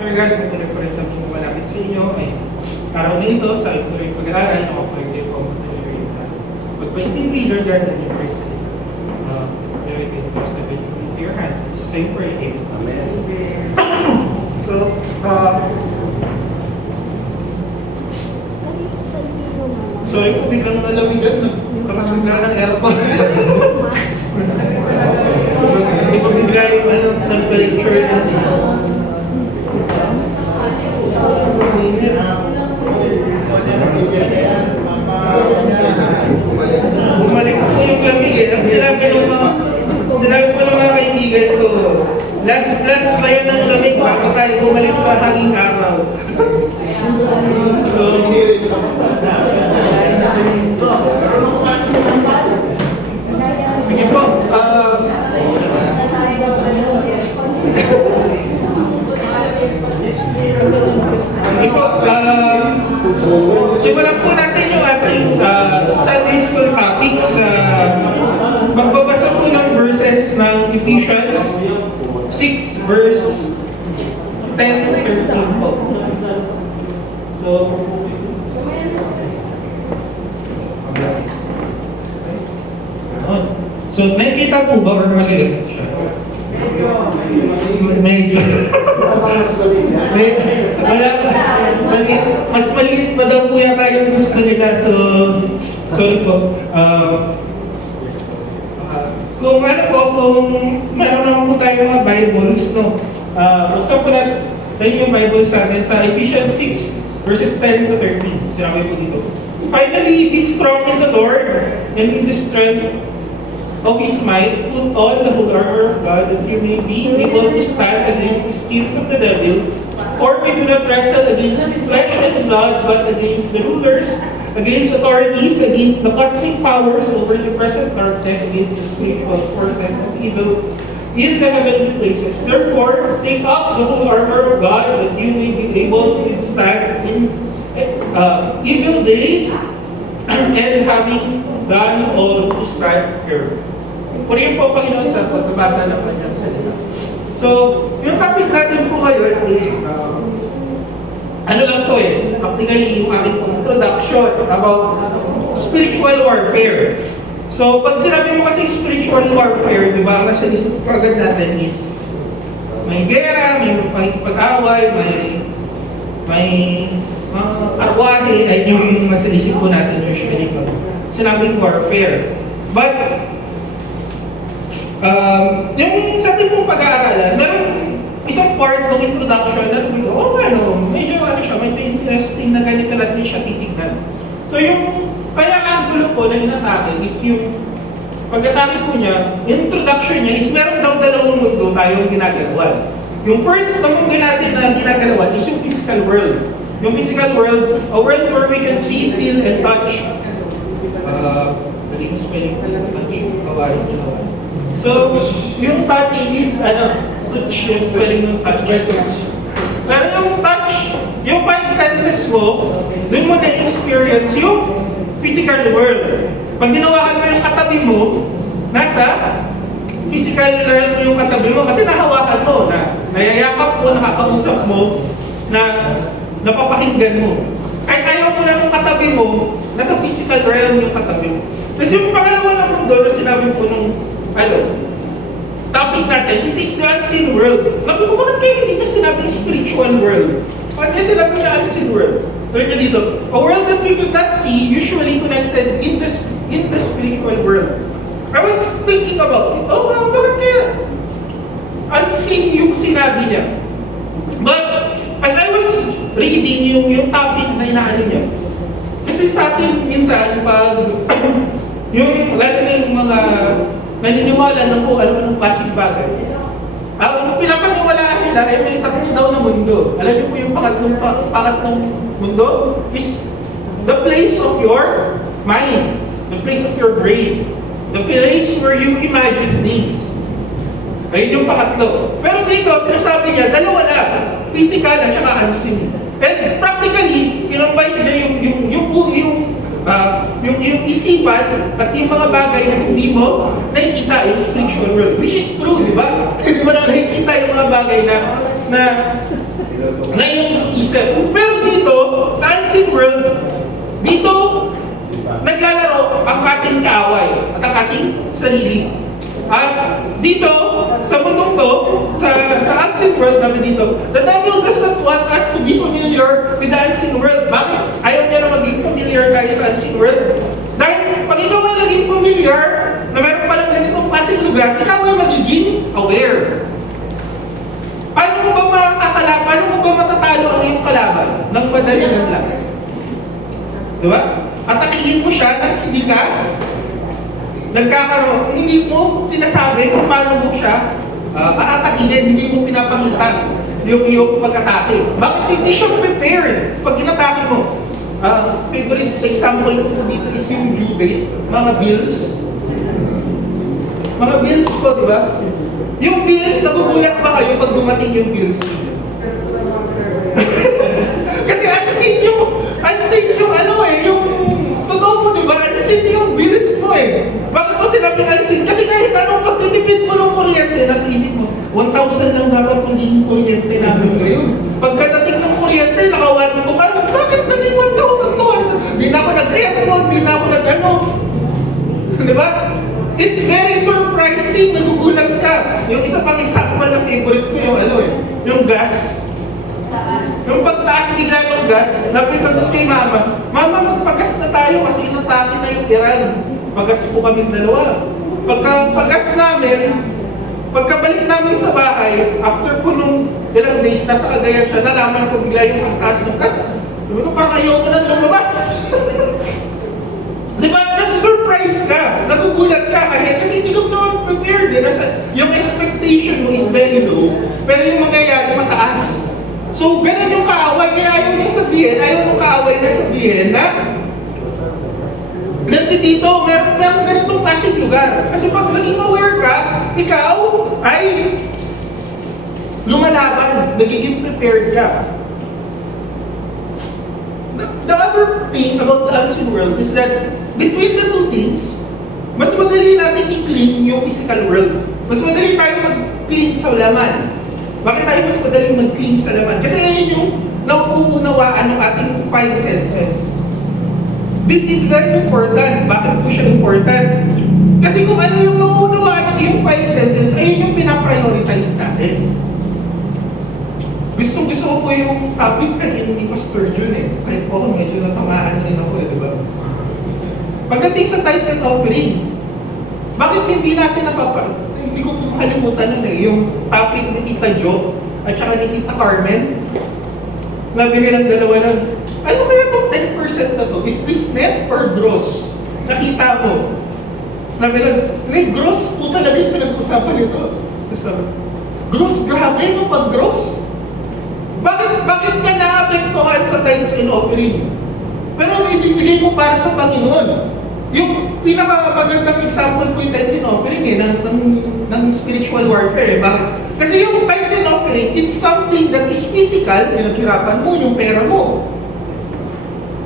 Father God, patuloy pa rin sa mga malapit sa inyo ay araw na ito sa ituloy pag-aaral ng mga pwede po pagpaintindi, Lord God, in your first day. Everything was given into your hands. Same for you. Amen. So, yung biglang nalamigan na, kapag na ng aircon. Hindi pa bigla yung temperature na. Bumalik po yung lamig eh. Ang sinabi ko ng mga kaibigan ko, last na yun ang lamig bago tayo bumalik sa hanging araw. So, sige po. Sige po. Simulan po natin yung ating Sunday School topic sa magbabasa po ng verses ng Ephesians 6 verse 10 to 13 po. So, nakikita po ba or maliit siya? Medyo. Mas maliit pa daw po yata yung gusto nila. So, sorry po. Kung ano po, kung meron naman po tayo mga Bibles, no? Buksan po natin yung Bible sa atin sa Ephesians 6, verses 10 to 13. Sinabi po dito. Finally, be strong in the Lord and in the strength of His might, put on the whole armor of God, that you may be able to stand against the schemes of the devil. For we do not wrestle against flesh and blood, but against the rulers, against authorities, against the cosmic powers over the present darkness, against the spiritual forces of evil in the heavenly places. Therefore, take up the whole armor of God, that you may be able to withstand in evil day, and having done all to stand firm. Purihin po Panginoon sa pagbabasa ng kanyang salita. So, yung topic natin po ngayon is, ano lang to eh, practically yung aking introduction about spiritual warfare. So, pag sinabi mo kasi spiritual warfare, di ba, kasi isip ko agad natin is, may gera, may pakikipag-away, may arwade, ay yung nasa isip po natin usually pag sinabing warfare. But, yung sa ating pong pag-aaralan, meron isang part ng introduction na tumito, medyo siya, may interesting na ganito natin siya titignan. So yung, kaya ang gulo po na inatake is yung, pag-atake po niya, introduction niya is meron daw dalawang mundo tayong ginagalawan. Yung first na mundo natin na ginagalawan is yung physical world. Yung physical world, a world where we can see, feel, and touch. So, yung touch is, touch, yung spelling ng touch. Pero yung touch, yung five senses mo, dun mo na-experience yung physical world. Pag ginawakan mo yung katabi mo, nasa physical world yung katabi mo, kasi nahawakan mo, nayayakap mo, nakakausap mo, na napapakinggan mo. Kahit ayaw mo na ng katabi mo, nasa physical realm yung katabi mo. Kasi yung pangalawa na mundo na sinabi ko nung topic natin, it is the unseen world. Sabi ko, bakit kayo hindi na sinabi spiritual world? Bakit niya sinabi niya unseen world? Sabi niya dito, a world that we could not see, usually connected in the spiritual world. I was thinking about it. Bakit kaya unseen yung sinabi niya? But, as I was reading yung topic na inaano niya, kasi sa atin minsan, pag yung, lalo na yung mga naniniwala na po alam ng klaseng bagay, ang pinapaniwalaan nila ay may tatlo daw na mundo. Alam niyo po yung pangatlong mundo is the place of your mind, the place of your brain, the place where you imagine things. Ayun yung pangatlo. Pero dito, sinasabi niya, dalawa lang, physical at saka unseen. And practically, kinambay niya yung isipan at yung mga bagay na hindi mo nakikita yung spiritual world, which is true, di ba? Hindi mo na nakikita yung mga bagay na ating kaaway at ang ating sarili. At dito, sa mundong to, sa unseen world namin dito, the devil does not want us to be familiar with the unseen world. Bakit? Ayaw niya na maging familiar tayo sa unseen world. Dahil pag ikaw ay naging familiar, na meron palang ganitong klaseng lugar, ikaw ay magiging aware. Paano mo ba makakalaban? Paano mo ba matatalo ang iyong kalaban? Nang madali lang. Diba? At takihin mo siya nang hindi ka nagkakaroon, hindi mo sinasabi kung paano mo siya aatakihin, hindi mo pinapangita yung iyong pag-atake. Bakit hindi siya prepared pag inatake mo? Favorite example ko dito is yung due date, mga bills. Mga bills ko, di ba? Yung bills, nagugulat ba kayo pag dumating yung bills? Kasi unseen yung ano yung totoo mo, di ba? Unseen yung bills mo eh. Bakit mo sinabing unseen? Kasi kahit anong pagtitipid mo ng kuryente, nasa isip mo, 1,000 lang dapat magiging kuryente namin ngayon. Pagkadating ng kuryente, nakawan ko ka, bakit naging 1,200? Di na ako nag-aircon, di na ako nag-ano. Di ba? It's very surprising, nagugulat ka. Yung isa pang example ng favorite ko yung yung gas. Yung pagtaas bigla ng gas, napitan ko kay mama, Mama, magpagas na tayo kasi inatake na yung Iran. Pagas po kaming dalawa. Pagkapagas namin, pagkabalik namin sa bahay, after po nung ilang days, nasa Cagayan siya, nalaman ko bigla yung pagtaas ng gas. Sabi ko, parang ayaw ko na lumabas. Di ba? Nasa-surprise ka, nagugulat ka kasi hindi ka naman prepared. Yung expectation mo is very low, pero yung mangyayari mataas. So, ganun yung kaaway, kaya ayaw yung kaaway na sabihin na nandito, meron ganitong klaseng lugar. Kasi pag naging aware ka, ikaw ay lumalaban, nagiging prepared ka. The other thing about the unseen world is that between the two things, mas madali natin i-clean yung physical world. Mas madali tayo mag-clean sa laman. Bakit tayo mas madaling mag-clean sa laman? Kasi yun yung nauunawaan ng ating five senses. This is very important. Bakit po siya important? Kasi kung ano yung nauunawaan ng yung five senses, ayun yung pinaprioritize natin. Gusto ko po yung topic kanina ni Pastor Jun eh. Kahit po ako medyo natamaan din ako eh, di ba? Pagdating sa tithes and offering, bakit hindi natin hindi ko makalimutan yung topic ni Tita Jo at saka ni Tita Carmen. Nabi nilang dalawa lang, ano kaya itong 10% na to? Is this net or gross? Nakita mo. Nabi lang, gross po talaga yung pinag-usapan nito. Gross, grabe no pag-gross. Bakit ka naapektuhan sa tithes and offering? Pero may ibibigay mo para sa Panginoon. Yung pinakamagandang example ko yung tithes and offering ng spiritual warfare eh. Bakit? Kasi yung tithes and offering, it's something that is physical, pinaghirapan mo yung pera mo.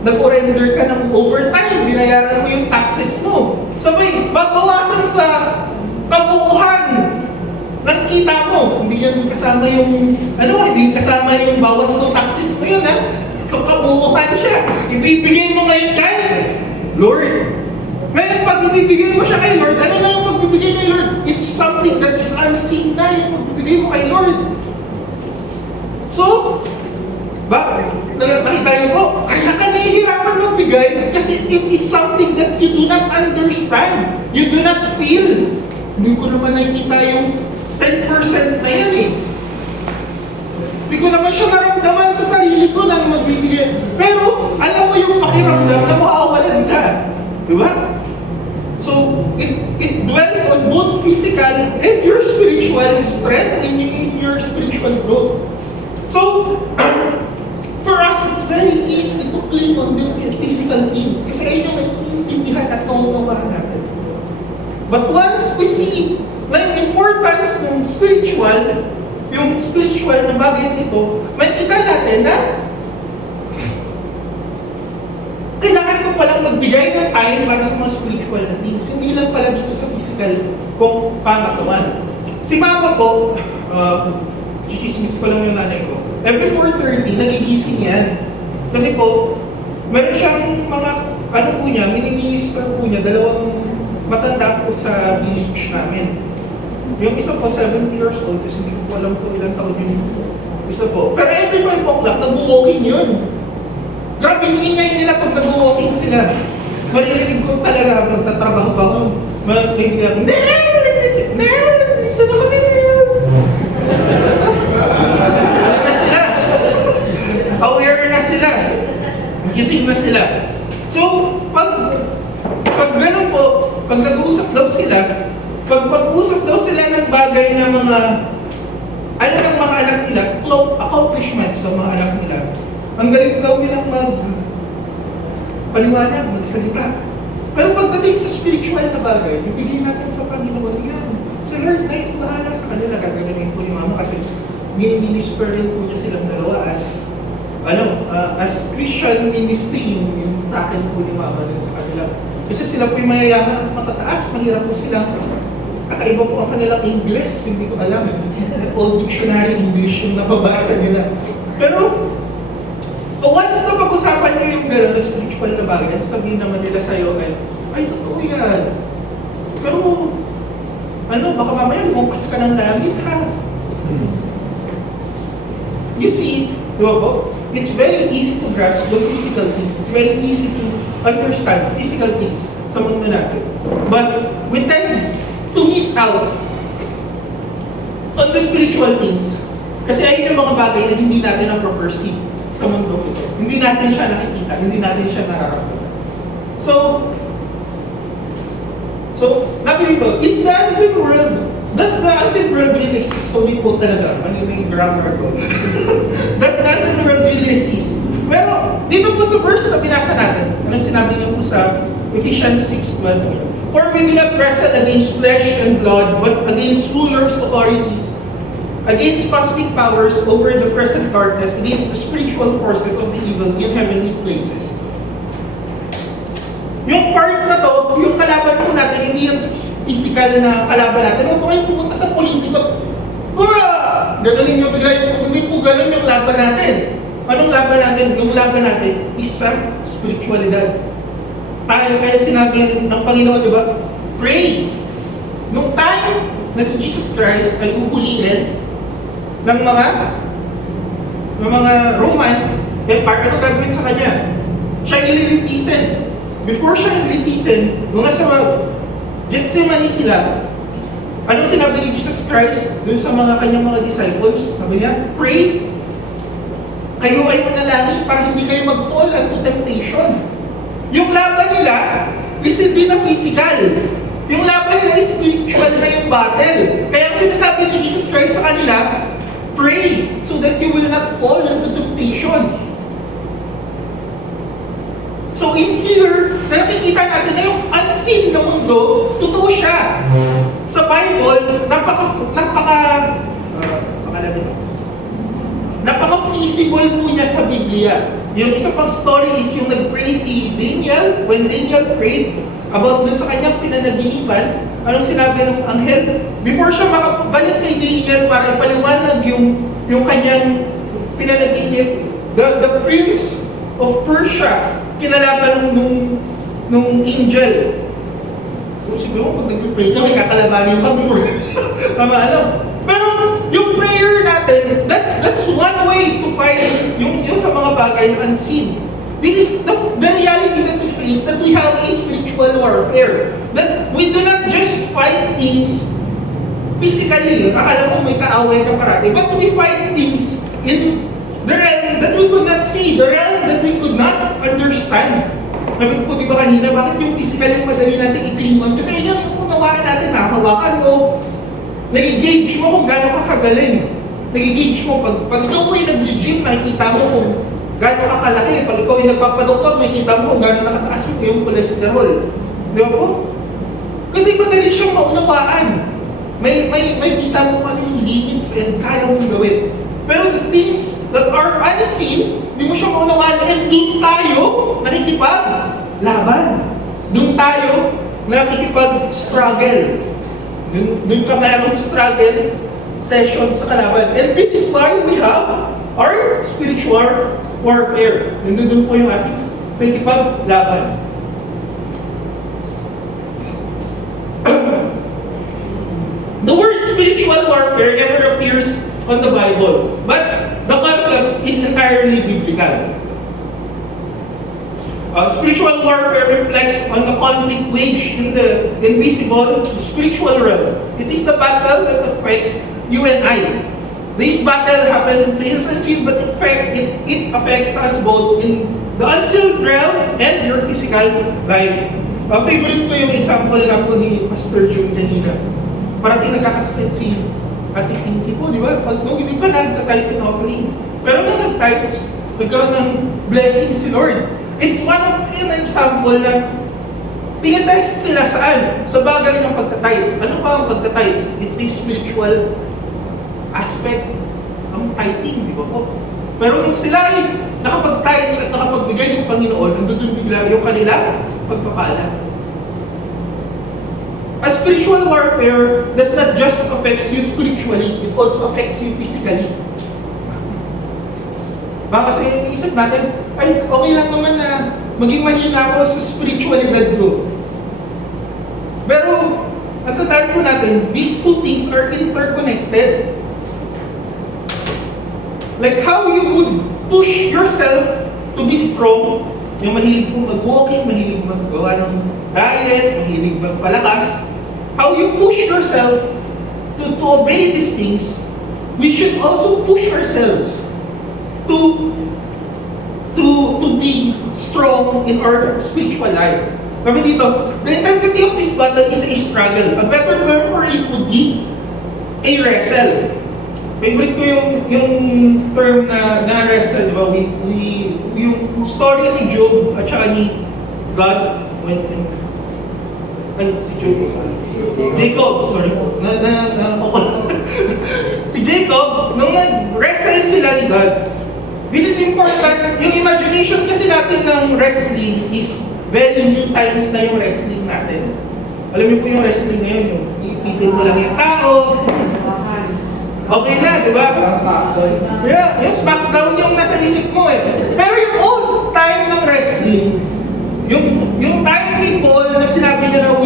Nag-surrender ka ng overtime, binayaran mo yung taxes mo. Sabay, babawasan sa kabuuhan ng kita mo. Hindi yan kasama yung, hindi kasama yung bawas ng taxes mo yun ha. So kabuuhan siya. Ibibigay mo ngayon kay Lord. Ngayon, pag ibibigay mo siya kay Lord, ano na yung pagbibigay kay Lord? It's something that is unseen na yung pagbibigay mo kay Lord. So, nakita niyo po, kaya ka nahihirapan magbigay kasi it is something that you do not understand. You do not feel. Hindi ko naman nakikita yung 10% na yan eh. Hindi ko naman siya naramdaman sa sarili ko nang magbibigay. Pero, alam mo yung pakiramdam na maawalan ka. Diba? So, it dwells on both physical and your spiritual strength and in your spiritual growth. So, for us, it's very easy to cling on the physical things kasi ayun yung naiintindihan at nauunawaan natin. But once we see na yung importance ng spiritual, yung spiritual na bagay nito, makikita natin na kailangan ko palang magbigay ng time para sa mga spiritual na things. Hindi lang pala dito sa physical kung pangatawan. Si mama ko, chichismis ko lang yung nanay ko. Every 4:30, nagigising yan. Kasi po, meron siyang mga ano po niya, miniminister po niya, dalawang matanda po sa village namin. Yung isa po, 70 years old, kasi hindi ko po alam po ilang taon yung isa po. Pero every 5 o'clock, nag-walking yun. Grabe, ingay nila pag nag-walking sila. Maririnig ko talaga, magtatrabaho pa ako. May biglang, aware na sila. Gising na sila. So, pag ganun po, pag nag-uusap daw sila, pag pag-usap daw sila ng bagay na mga, ano ng mga anak nila, accomplishments ng mga anak nila, ang galing daw nilang paliwanag, magsalita. Pero pagdating sa spiritual na bagay, ibigay natin sa Panginoon yan. Si Lord na yung bahala sa kanila, gagawin po ni Mama kasi mini-minister rin po niya silang dalawa as Christian ministry, yung takin po ni Mama din sa kanila. Kasi sila po yung mayayaman at matataas, mahirap po sila. Kakaiba po ang kanilang English, hindi ko alam. Old dictionary English yung nababasa nila. Pero, once na pag-usapan nyo yung gano'n na spiritual na bagay, sasabihin naman nila sa'yo ay totoo yan. Pero, baka mamaya lumampas ka ng langit ha. You see, di ba po? It's very easy to grasp the physical things. It's very easy to understand physical things sa mundo natin. But we tend to miss out on the spiritual things. Kasi ayun yung mga bagay na hindi natin na-perceive sa mundo ito. Hindi natin siya nakikita, hindi natin siya nararamdaman. So, nabi dito, does the unseen world really exist? So, may po talaga, ano yung grammar ko? Does the unseen world really exist? Pero, dito po sa verse na binasa natin, anong sinabi niyo po sa Ephesians 6:12? For we do not wrestle against flesh and blood, but against rulers, authorities, against cosmic powers over the present darkness, against the spiritual forces of the evil in heavenly places. Yung part na to, yung kalaban po natin, hindi yung physical na kalaban natin. Huwag po kayong pumunta sa politiko. Ganunin nyo bigla yung, hindi po ganun yung laban natin. Anong laban natin? Yung laban natin is sa spiritualidad. Kaya sinabi ng Panginoon, di ba? Pray. Nung time na si Jesus Christ ay uhulihin ng mga Romans, ano gagawin sa kanya? Siya ililitisin. Before siya ililitisin, nung nasa Gethsemane sila, anong sinabi ni Jesus Christ dun sa mga kanyang mga disciples? Sabi niya, pray. Kayo ay manalangin para hindi kayo mag-fall into temptation. Yung laban nila is hindi na physical. Yung laban nila is spiritual na yung battle. Kaya ang sinasabi ni Jesus Christ sa kanila, pray so that you will not fall into temptation. So in here, nakikita natin na yung unseen na mundo, totoo siya. Sa Bible, napaka-feasible po niya sa Biblia. Yung isa pang story is yung nag-pray si Daniel, when Daniel prayed about dun sa kanyang pinanaginipan, anong sinabi ng anghel? Before siya makabalik kay Daniel para ipaliwanag yung kanyang pinanaginip, the prince of Persia, kinalaban nung angel. So, siguro pag nag-pray ka, may kakalabanin pa before. Tama alam. Pero yung prayer natin, that's one way to fight yung sa mga bagay na unseen. This is the reality that we face, that we have a spiritual warfare. That we do not just fight things physically. Akala mo may kaaway ka parati. But we fight things in the realm that we could not see, the realm that we could not understand. Sabi ko, di ba kanina, bakit yung physical yung madali natin i-clean? Kasi yun yung unawakan natin, hawakan mo, nag-gauge mo kung gano'n ka kagaling. Nag-gauge mo, pag ikaw po yung nag-gym, nakikita mo kung gano'n ka kalaki. Pag ikaw yung nagpapadoktor, makikita mo kung gano'n nakataas yung cholesterol. Di ba po? Kasi madali siyang maunawaan. May kita mo ano yung limits and kaya mong gawin. Pero the things that are unseen, di mo siya maunawaan. And doon tayo nakikipag-laban. Doon tayo nakikipag-struggle. Doon ka mayroong struggle session sa kalaban. And this is why we have our spiritual warfare. Doon po yung ating nakikipag-laban. spiritual warfare ever appears on the Bible. But the concept is entirely biblical. Spiritual warfare reflects on the conflict waged in the invisible spiritual realm. It is the battle that affects you and I. This battle happens in places unseen, but in fact, it affects us both in the unseen realm and your physical life. Favorite ko yung example na po ni Pastor June kanina. Parang pinagkakasakit si Ate Pinky po, di ba? Pag nung hindi pa nagtatay sa offering. Pero nung nag-tithes, nagkaroon ng blessing si Lord. It's one of an example na tinatest sila saan? Sa bagay ng pagtatithes. Ano ba ang pagtatithes? It's a spiritual aspect ng tithing, di ba po? Pero nung sila ay nakapag-tithes at nakapagbigay sa Panginoon, nandun bigla yung kanila pagpapala. A spiritual warfare does not just affect you spiritually, it also affects you physically. Baka kasi iisip natin, ay okay lang naman na maging mahina ako sa spiritualidad ko. Pero, at the time po natin, these two things are interconnected. Like how you would push yourself to be strong, yung mahilig po mag-walking, mahilig maggawa ng diet, mahilig magpalakas, how you push yourself to obey these things, we should also push ourselves to be strong in our spiritual life. Kami dito, the intensity of this battle is a struggle. A better term for it would be a wrestle. Favorite ko yung term na wrestle, di ba? Yung story ni Job at saka ni God si Jacob, sorry po. Si Jacob, nung nag-wrestle sila ni God, this is important. Yung imagination kasi natin ng wrestling is very new times na yung wrestling natin. Alam niyo po yung wrestling ngayon, yung ipitin mo lang yung tao. Okay na, di ba? Yeah, yung smackdown yung nasa isip mo eh. Pero yung old time ng wrestling, yung time ni Paul na sinabi niya na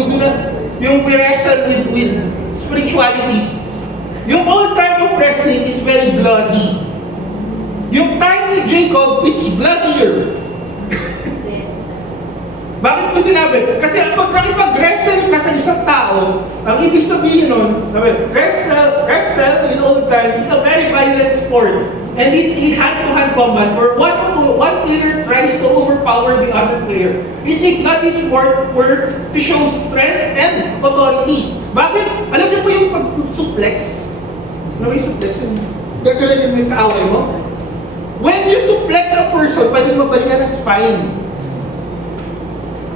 we wrestle with spiritualities, yung old time of wrestling is very bloody. Yung time ni Jacob, it's bloodier. Bakit ko sinabi? Kasi pag nakipag-wrestle ka sa isang tao, ang ibig sabihin nun, wrestle in old times is a very violent sport. And it's a hand-to-hand combat where one player tries to overpower the other player. It's a bloody sport where to show strength and authority. Bakit? Alam niyo po yung pag-suplex? Ano yung suplex? Gagalan yung kaaway mo? When you suplex a person, pwede mabalingan ng spine.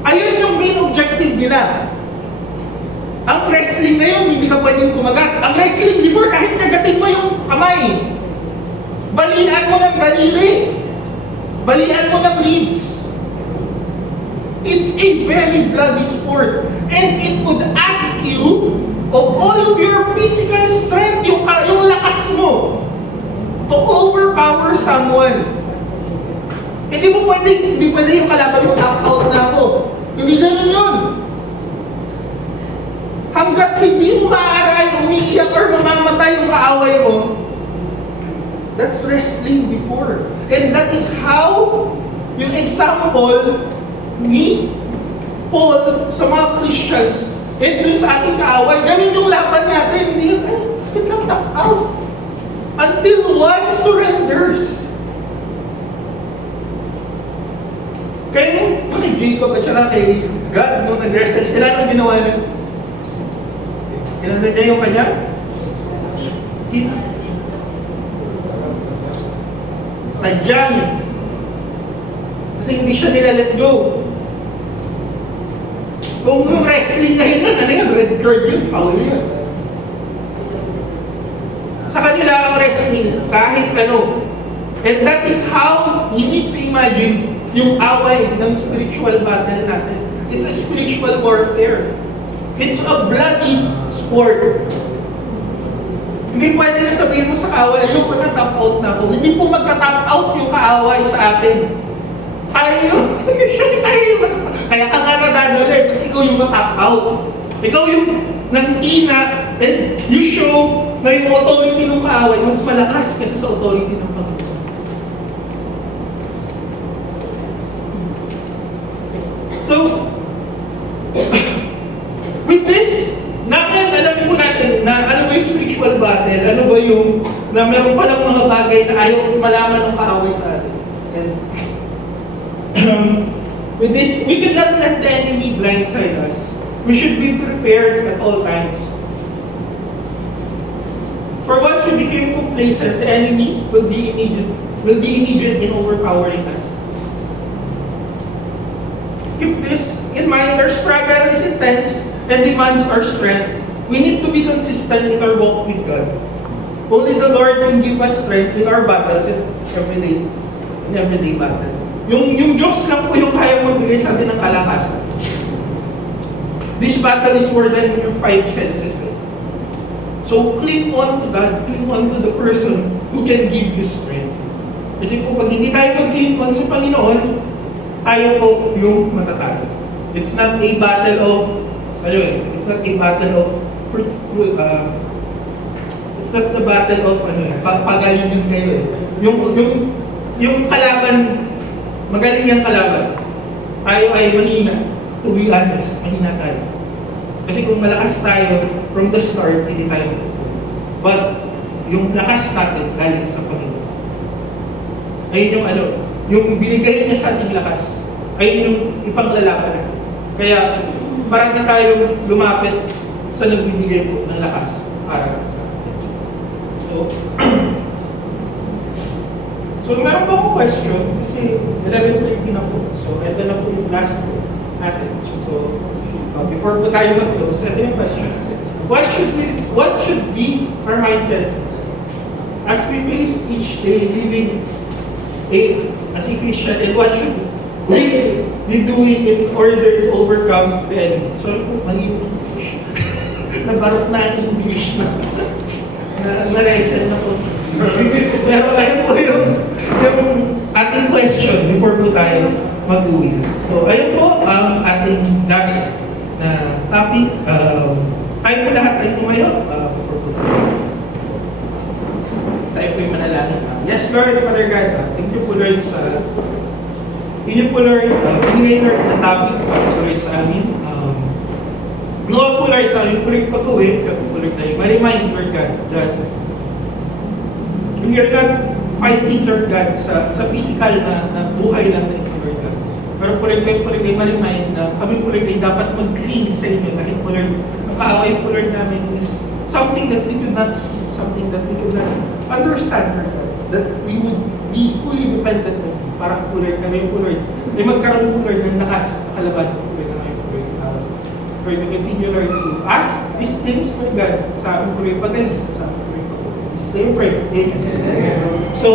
Ayun yung main objective nila. Ang wrestling ngayon, hindi ka pwedeng kumagat. Ang wrestling before, kahit kagatin mo yung kamay, balian mo ng daliri, balian mo ng ribs. It's a very bloody sport. And it would ask you, of all of your physical strength, yung lakas mo, to overpower someone. Hindi pwede yung kalaban mo, tap out na ako. Hindi ganun yun. Hanggat hindi mo maaaray, umiiyak or mamamatay yung kaaway mo, that's wrestling before. And that is how yung example ni Paul sa mga Christians and dun sa ating kaaway, ganun yung laban natin. Hindi yan, wait lang, tap out. Until one surrenders. Kaya nung kay Jacob at saka kay God, nung nag-wrestle sila, anong ginawa niya? Ginawa niya yung kanya? Tadyan. Kasi hindi siya nila let go. Kung yung wrestling ngayon na, ano yan? Red card yun, foul yun. Sa kanila ang wrestling, kahit ano. And that is how we need to imagine yung away ng spiritual battle natin. It's a spiritual warfare. It's a bloody sport. Hindi pwede na sabihin mo sa kaaway, ayoko na tap out na ako. Hindi po magta-tap out yung kaaway sa atin. Tayo yung kaya ka nga nadadala kasi ikaw yung na-tap out. Ikaw yung nanghina and you show na yung authority ng kaaway mas malakas kaysa sa authority ng Panginoon. So, with this, alam po natin na ano ba yung spiritual battle, ano ba yung, na meron palang mga bagay na ayaw malaman ng kaaway sa atin. And, with this, we cannot let the enemy blindside us. We should be prepared at all times. For once we became complacent, the enemy will be immediate in overpowering us. Keep this in mind. Our struggle is intense and demands our strength. We need to be consistent in our walk with God. Only the Lord can give us strength in our battles in everyday battle. Yung Diyos lang po yung kaya magbigay sa atin ng kalakasan. This battle is more than your five senses. So cling on to God, cling on to the person who can give you strength. Kasi po pag hindi tayo mag-cling on sa Panginoon, tayo po yung matatalo. It's not a battle of, it's not a battle of, it's not the battle of, pagalingan kayo. Yung kalaban, magaling yung kalaban. Tayo ay mahina. To be honest, mahina tayo. Kasi kung malakas tayo, from the start, hindi tayo matutunan. But, yung lakas natin, galing sa Panginoon. Ayun yung binigay niya sa ating lakas. Ayun yung ipaglalaban natin. Kaya, parang na tayo lumapit sa nagbibigay po ng lakas para sa atin. So meron po akong question kasi 11:30 na po. So, ito na po yung last po natin. So, before po tayo mag-close, ito yung question. What should be our mindset as we face each day living as a Christian, and what should we be doing in order to overcome the enemy? Sorry po, mali yung English. Nabarot na ang English na. Na-lesson na po. Pero ayun po yung ating question before po tayo mag-uwi. So ayun po ang ating last na topic. Tayo po lahat ay tumayo before po tayo po yung manalangin. Yes, Lord, Father God, thank you po, Lord, sa inyo po, Lord, binigay, Lord, na topic para po, Lord, sa amin. Noon po, Lord, sa aming pulit patuloy, kaya po, Lord, tayo ma-remind, Lord God, that we are not fighting, Lord God, sa physical na buhay lang natin, Lord God. Pero po, Lord, kayo po, Lord, ay ma-remind na kami po, Lord, ay dapat mag-cling sa inyo dahil po, Lord, ang kaaway po, Lord, namin is something that we could not see, something that we could not understand, Lord God, that we would be fully dependent on you. Para po, Lord, kami po, Lord, ay magkaroon po, Lord, ng lakas na kalaban po, Lord, na kayo po, Lord. Lord, we continue, Lord, to ask these things, Lord God, sa aming po, Lord, pag-alis, sa aming po, Lord. In Jesus' name we pray. Amen. So,